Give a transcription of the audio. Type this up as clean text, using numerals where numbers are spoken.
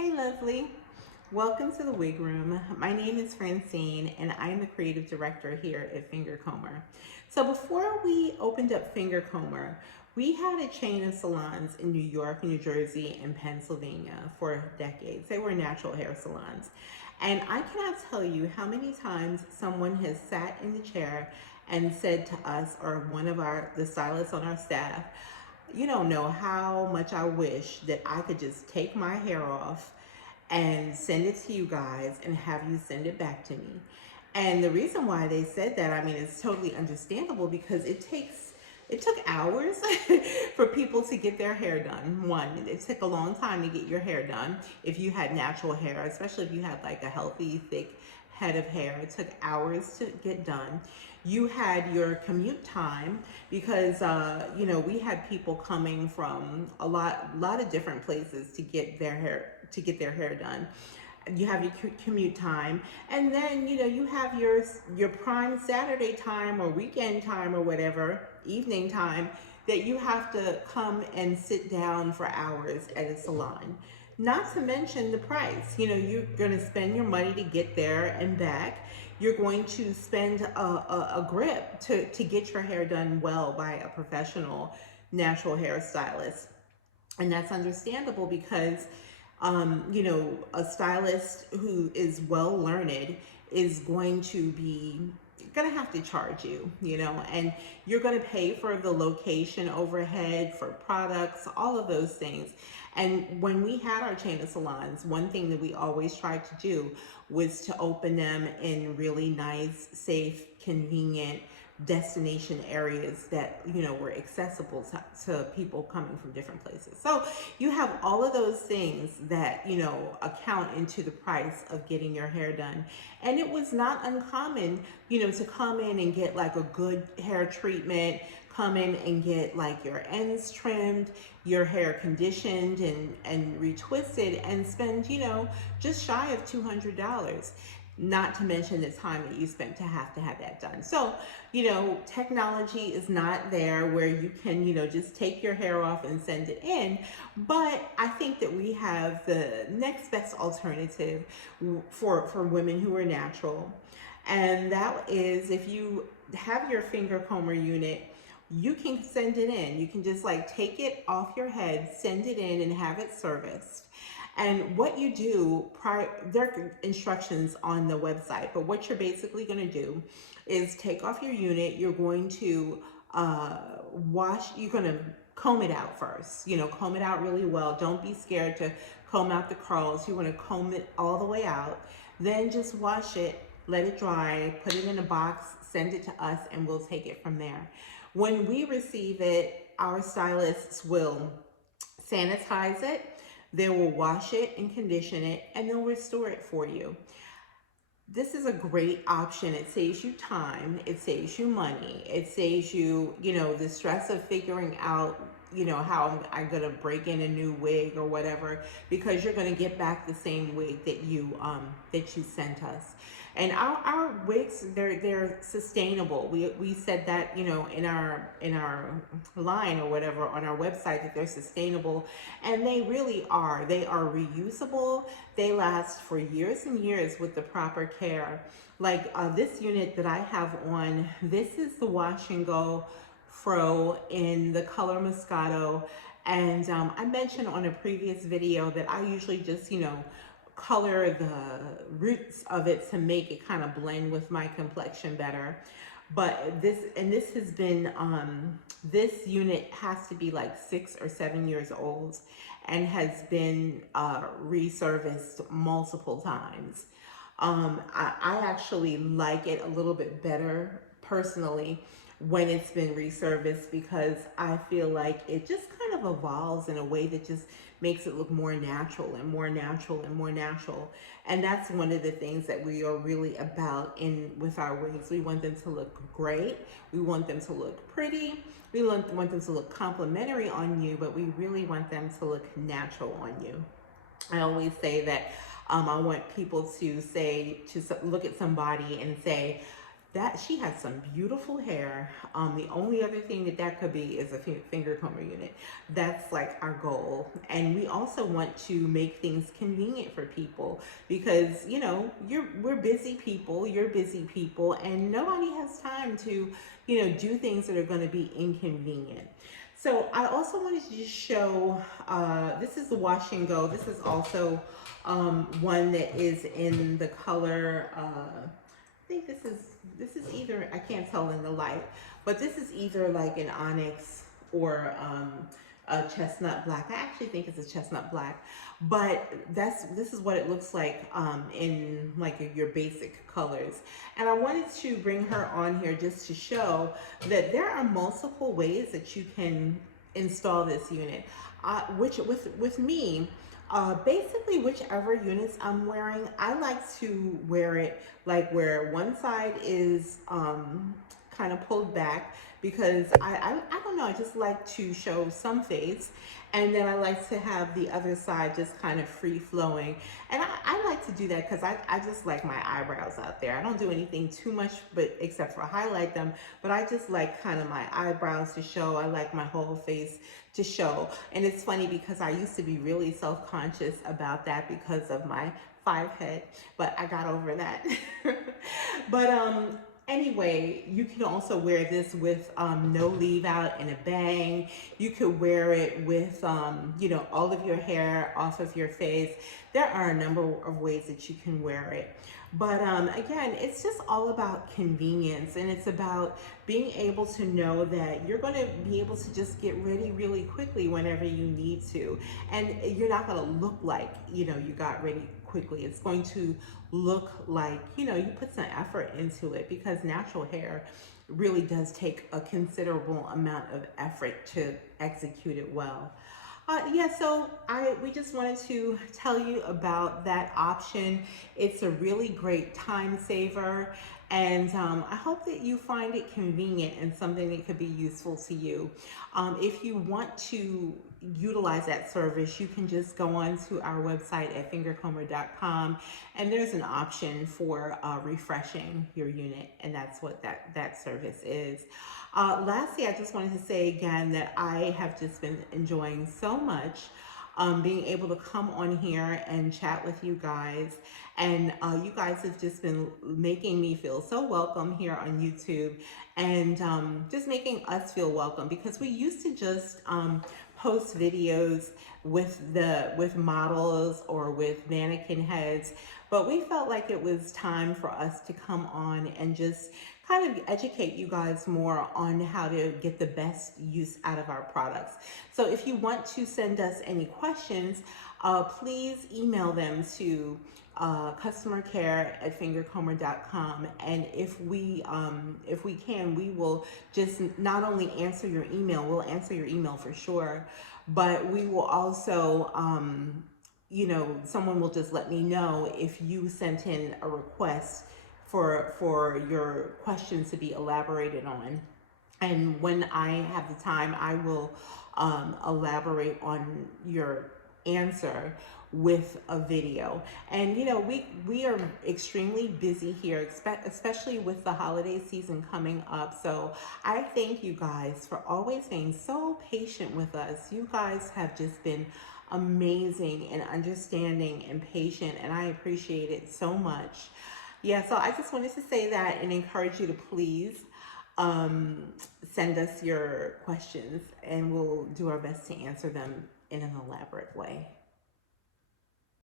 Hey lovely, welcome to the wig room. My name is Francine and I'm the creative director here at FingerComber. So before we opened up FingerComber, we had a chain of salons in New York, New Jersey, and Pennsylvania for decades. They were natural hair salons. And I cannot tell you how many times someone has sat in the chair and said to us, or one of the stylists on our staff, you don't know how much I wish that I could just take my hair off and send it to you guys and have you send it back to me. And the reason why they said that, I mean, it's totally understandable because it took hours for people to get their hair done. One, it took a long time to get your hair done. If you had natural hair, especially if you had like a healthy, thick head of hair, it took hours to get done. You had your commute time because we had people coming from a lot of different places to get their hair done. You have your commute time, and then you have your prime Saturday time or weekend time or whatever, evening time, that you have to come and sit down for hours at a salon. Not to mention the price. You're going to spend your money to get there and back. You're going to spend a grip to get your hair done well by a professional natural hairstylist. And that's understandable because a stylist who is well learned is going to have to charge you, and you're going to pay for the location overhead, for products, all of those things. And when we had our chain of salons, one thing that we always tried to do was to open them in really nice, safe, convenient destination areas that were accessible to people coming from different places. So you have all of those things that account into the price of getting your hair done. And it was not uncommon to come in and get like a good hair treatment, come in and get like your ends trimmed, your hair conditioned and retwisted, and spend just shy of $200. Not to mention the time that you spent to have that done. So, technology is not there where you can, just take your hair off and send it in. But I think that we have the next best alternative for women who are natural. And that is, if you have your finger comber unit, you can send it in. You can just like take it off your head, send it in, and have it serviced. And what you do, there are instructions on the website, but what you're basically going to do is take off your unit. You're going to you're going to comb it out first. Comb it out really well. Don't be scared to comb out the curls. You want to comb it all the way out. Then just wash it, let it dry, put it in a box, send it to us, and we'll take it from there. When we receive it, our stylists will sanitize it. They will wash it and condition it, and they'll restore it for you. This is a great option. It saves you time. It saves you money. It saves you, the stress of figuring out, how I'm going to break in a new wig or whatever, because you're going to get back the same wig that you sent us. And our wigs, they're sustainable. We said that, in our line or whatever on our website, that they're sustainable, and they really are. They are reusable. They last for years and years with the proper care. Like this unit that I have on, this is the Wash and Go Fro in the color Moscato. And I mentioned on a previous video that I usually just, color the roots of it to make it kind of blend with my complexion better. But this has been, this unit has to be like 6 or 7 years old and has been resurfaced multiple times. I actually like it a little bit better personally when it's been resurfaced, because I feel like it just kind of evolves in a way that just makes it look more natural and more natural and more natural. And that's one of the things that we are really about with our wigs. We want them to look great. We want them to look pretty. We want them to look complimentary on you, but we really want them to look natural on you. I always say that I want people to look at somebody and say, that she has some beautiful hair. The only other thing that could be is a finger comber unit. That's like our goal. And we also want to make things convenient for people because, you know, we're busy people, you're busy people, and nobody has time to, you know, do things that are going to be inconvenient. So I also wanted to just show, this is the wash and go. This is also one that is in the color, I think this is either, I can't tell in the light, but this is either like an onyx or a chestnut black. I actually think it's a chestnut black, but this is what it looks like in like your basic colors. And I wanted to bring her on here just to show that there are multiple ways that you can install this unit, which with me, basically whichever units I'm wearing, I like to wear it like where one side is kind of pulled back because I don't know, I just like to show some face, and then I like to have the other side just kind of free flowing. And I like to do that because I just like my eyebrows out there. I don't do anything too much but except for highlight them, but I just like kind of my eyebrows to show. I like my whole face to show. And it's funny because I used to be really self-conscious about that because of my 5 head, but I got over that. But anyway, you can also wear this with no leave out and a bang. You could wear it with you know, all of your hair off of your face. There are a number of ways that you can wear it. But again, it's just all about convenience, and it's about being able to know that you're going to be able to just get ready really quickly whenever you need to. And you're not going to look like, you know, you got ready quickly. It's going to look like, you know, you put some effort into it, because natural hair really does take a considerable amount of effort to execute it well. Yeah, so we just wanted to tell you about that option. It's a really great time saver, and I hope that you find it convenient and something that could be useful to you. If you want to utilize that service, you can just go on to our website at fingercomber.com, and there's an option for refreshing your unit, and that's what that service is. Lastly, I just wanted to say again that I have just been enjoying so much being able to come on here and chat with you guys. And you guys have just been making me feel so welcome here on YouTube, and just making us feel welcome, because we used to just post videos with models or with mannequin heads, but we felt like it was time for us to come on and just kind of educate you guys more on how to get the best use out of our products. So if you want to send us any questions, please email them to customer care at fingercomber.com, and if we can, we will just not only answer your email, we'll answer your email for sure, but we will also you know, someone will just let me know if you sent in a request for your questions to be elaborated on. And when I have the time, I will elaborate on your answer with a video. And you know, we are extremely busy here, especially with the holiday season coming up. So I thank you guys for always being so patient with us. You guys have just been amazing and understanding and patient, and I appreciate it so much. Yeah, so I just wanted to say that and encourage you to please send us your questions, and we'll do our best to answer them in an elaborate way.